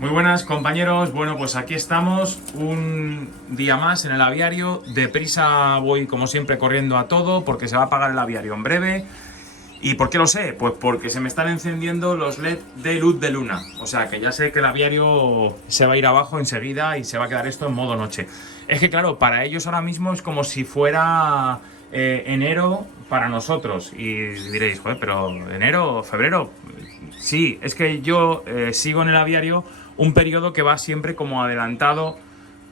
Muy buenas compañeros, bueno pues aquí estamos un día más en el aviario. Deprisa voy como siempre corriendo a todo porque se va a apagar el aviario en breve. ¿Y por qué lo sé? Pues porque se me están encendiendo los LED de luz de luna. O sea que ya sé que el aviario se va a ir abajo enseguida y se va a quedar esto en modo noche. Es que claro, para ellos ahora mismo es como si fuera enero para nosotros. Y diréis, joder, pero enero, febrero. Sí, es que yo sigo en el aviario un periodo que va siempre como adelantado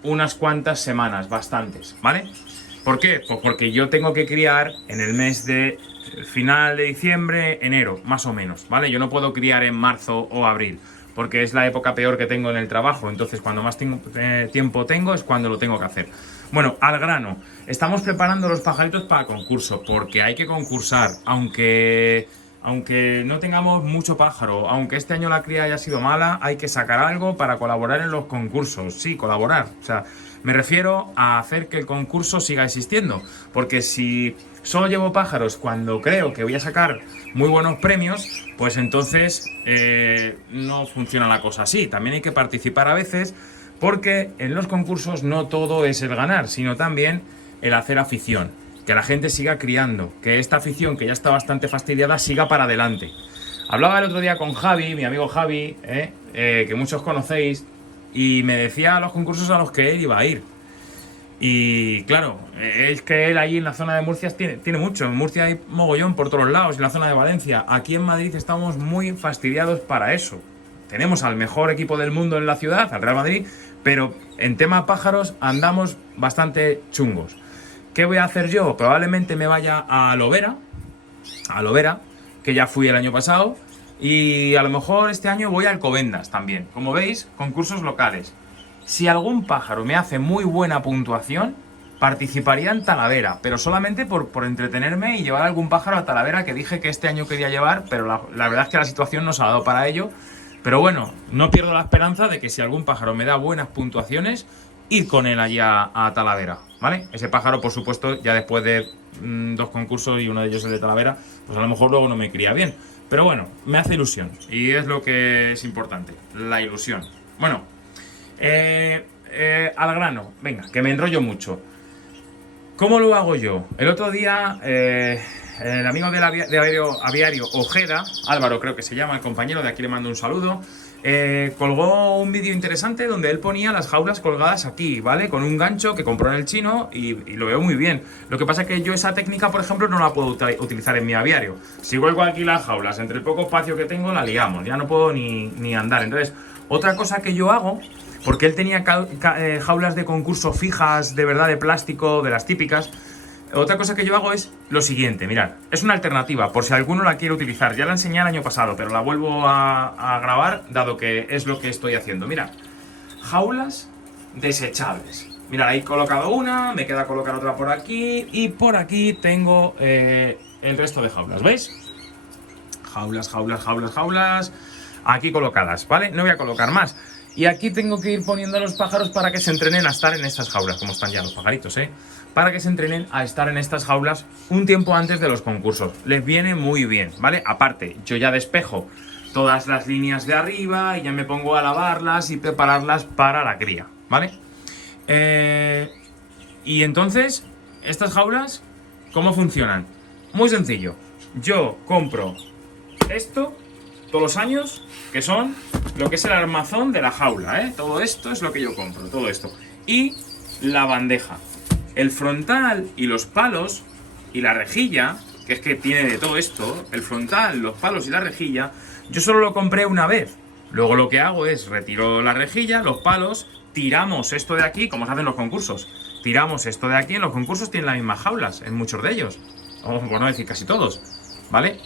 unas cuantas semanas, bastantes, ¿vale? ¿Por qué? Pues porque yo tengo que criar en el mes de final de diciembre, enero, más o menos, ¿vale? Yo no puedo criar en marzo o abril, porque es la época peor que tengo en el trabajo. Entonces, cuando más tiempo tengo es cuando lo tengo que hacer. Bueno, al grano. Estamos preparando los pajaritos para el concurso, porque hay que concursar, aunque no tengamos mucho pájaro, aunque este año la cría haya sido mala, hay que sacar algo para colaborar en los concursos. Sí, colaborar. O sea, me refiero a hacer que el concurso siga existiendo. Porque si solo llevo pájaros cuando creo que voy a sacar muy buenos premios, pues entonces no funciona la cosa así. También hay que participar a veces, porque en los concursos no todo es el ganar, sino también el hacer afición. Que la gente siga criando, que esta afición que ya está bastante fastidiada siga para adelante. Hablaba el otro día con Javi, mi amigo Javi, que muchos conocéis, y me decía los concursos a los que él iba a ir. Y claro, es que él ahí en la zona de Murcia tiene mucho. En Murcia hay mogollón por todos lados, en la zona de Valencia. Aquí en Madrid estamos muy fastidiados para eso. Tenemos al mejor equipo del mundo en la ciudad, al Real Madrid, pero en tema pájaros andamos bastante chungos. ¿Qué voy a hacer yo? Probablemente me vaya a Lovera, que ya fui el año pasado, y a lo mejor este año voy a Alcobendas también. Como veis, concursos locales. Si algún pájaro me hace muy buena puntuación, participaría en Talavera, pero solamente por entretenerme y llevar algún pájaro a Talavera, que dije que este año quería llevar, pero la verdad es que la situación no se ha dado para ello. Pero bueno, no pierdo la esperanza de que si algún pájaro me da buenas puntuaciones, ir con él allá a Talavera, ¿vale? Ese pájaro, por supuesto, ya después de dos concursos y uno de ellos el de Talavera, pues a lo mejor luego no me cría bien. Pero bueno, me hace ilusión y es lo que es importante, la ilusión. Bueno, al grano, venga, que me enrollo mucho. ¿Cómo lo hago yo? El otro día, el amigo del aviario Ojeda, Álvaro creo que se llama, el compañero, de aquí le mando un saludo, colgó un vídeo interesante donde él ponía las jaulas colgadas aquí, ¿vale? Con un gancho que compró en el chino y lo veo muy bien. Lo que pasa es que yo esa técnica, por ejemplo, no la puedo utilizar en mi aviario. Si cuelgo aquí las jaulas, entre el poco espacio que tengo, la liamos, ya no puedo ni andar. Entonces, otra cosa que yo hago, porque él tenía jaulas de concurso fijas, de verdad, de plástico, de las típicas. Otra cosa que yo hago es lo siguiente, mirad, es una alternativa, por si alguno la quiere utilizar. Ya la enseñé el año pasado, pero la vuelvo a grabar, dado que es lo que estoy haciendo. Mirad, jaulas desechables. Mirad, ahí he colocado una, me queda colocar otra por aquí, y por aquí tengo el resto de jaulas, ¿veis? Jaulas, aquí colocadas, ¿vale? No voy a colocar más. Y aquí tengo que ir poniendo a los pájaros para que se entrenen a estar en estas jaulas, como están ya los pajaritos, para que se entrenen a estar en estas jaulas un tiempo antes de los concursos. Les viene muy bien, ¿vale? Aparte, yo ya despejo todas las líneas de arriba y ya me pongo a lavarlas y prepararlas para la cría, ¿vale? Y entonces, estas jaulas, ¿cómo funcionan? Muy sencillo. Yo compro esto todos los años, que son lo que es el armazón de la jaula, Todo esto es lo que yo compro, todo esto. Y la bandeja. El frontal y los palos y la rejilla, que es que tiene de todo esto, el frontal, los palos y la rejilla, yo solo lo compré una vez. Luego lo que hago es retiro la rejilla, los palos, tiramos esto de aquí, como se hacen los concursos. Tiramos esto de aquí, en los concursos tienen las mismas jaulas, en muchos de ellos. O por no decir casi todos, ¿vale?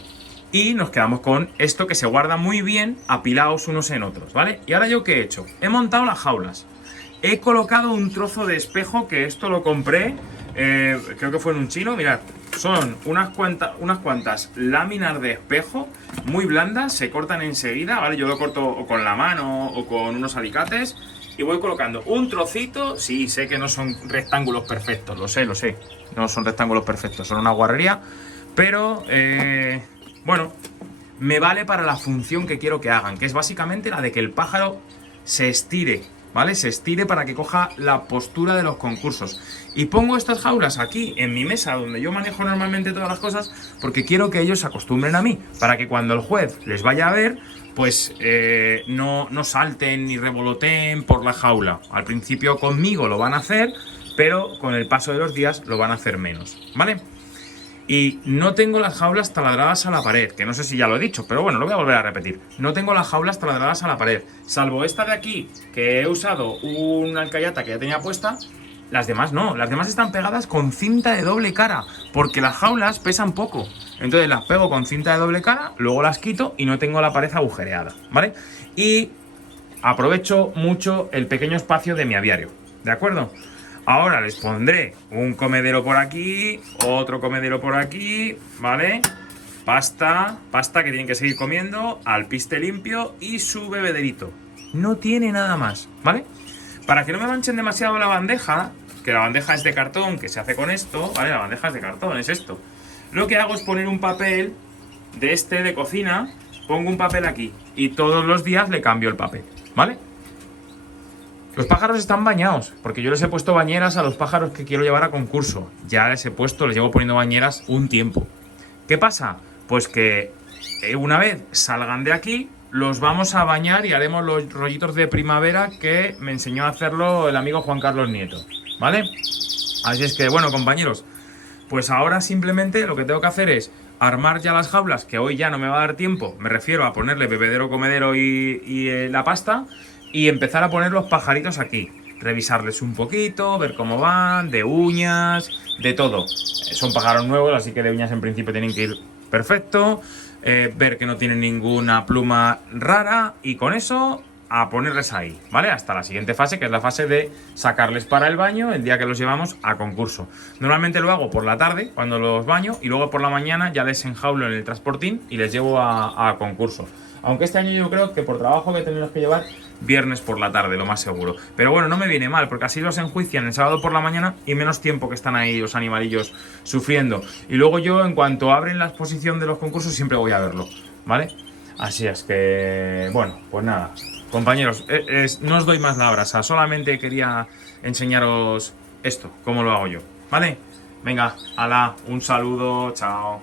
Y nos quedamos con esto que se guarda muy bien apilados unos en otros, ¿vale? Y ahora yo ¿qué he hecho? He montado las jaulas. He colocado un trozo de espejo, que esto lo compré, creo que fue en un chino, mirad. Son unas cuantas láminas de espejo muy blandas, se cortan enseguida, ¿vale? Yo lo corto o con la mano o con unos alicates y voy colocando un trocito. Sí, sé que no son rectángulos perfectos, lo sé, no son rectángulos perfectos, son una guarrería, pero bueno, me vale para la función que quiero que hagan, que es básicamente la de que el pájaro se estire, ¿vale? Se estire para que coja la postura de los concursos. Y pongo estas jaulas aquí en mi mesa donde yo manejo normalmente todas las cosas porque quiero que ellos se acostumbren a mí, para que cuando el juez les vaya a ver, pues no salten ni revoloteen por la jaula. Al principio conmigo lo van a hacer, pero con el paso de los días lo van a hacer menos, ¿vale? Y no tengo las jaulas taladradas a la pared, que no sé si ya lo he dicho, pero bueno, lo voy a volver a repetir. No tengo las jaulas taladradas a la pared, salvo esta de aquí, que he usado una alcayata que ya tenía puesta. Las demás no, las demás están pegadas con cinta de doble cara, porque las jaulas pesan poco. Entonces las pego con cinta de doble cara, luego las quito y no tengo la pared agujereada, ¿vale? Y aprovecho mucho el pequeño espacio de mi aviario, ¿de acuerdo? Ahora les pondré un comedero por aquí, otro comedero por aquí, ¿vale? Pasta que tienen que seguir comiendo, alpiste limpio y su bebederito. No tiene nada más, ¿vale? Para que no me manchen demasiado la bandeja, que la bandeja es de cartón, que se hace con esto, ¿vale? La bandeja es de cartón, es esto. Lo que hago es poner un papel de cocina, pongo un papel aquí y todos los días le cambio el papel, ¿vale? Los pájaros están bañados, porque yo les he puesto bañeras a los pájaros que quiero llevar a concurso. Ya les llevo poniendo bañeras un tiempo. ¿Qué pasa? Pues que una vez salgan de aquí, los vamos a bañar y haremos los rollitos de primavera que me enseñó a hacerlo el amigo Juan Carlos Nieto, ¿vale? Así es que, bueno, compañeros, pues ahora simplemente lo que tengo que hacer es armar ya las jaulas, que hoy ya no me va a dar tiempo, me refiero a ponerle bebedero, comedero y la pasta, y empezar a poner los pajaritos aquí, revisarles un poquito, ver cómo van, de uñas, de todo. Son pájaros nuevos, así que de uñas en principio tienen que ir perfecto, ver que no tienen ninguna pluma rara y con eso a ponerles ahí, ¿vale? Hasta la siguiente fase, que es la fase de sacarles para el baño el día que los llevamos a concurso. Normalmente lo hago por la tarde, cuando los baño, y luego por la mañana ya les enjaulo en el transportín y les llevo a concurso. Aunque este año yo creo que por trabajo voy a tenerlos que llevar viernes por la tarde, lo más seguro. Pero bueno, no me viene mal, porque así los enjuician el sábado por la mañana y menos tiempo que están ahí los animalillos sufriendo. Y luego yo, en cuanto abren la exposición de los concursos, siempre voy a verlo, ¿vale? Así es que, bueno, pues nada. Compañeros, no os doy más la brasa, solamente quería enseñaros esto, cómo lo hago yo, ¿vale? Venga, hala, un saludo, chao.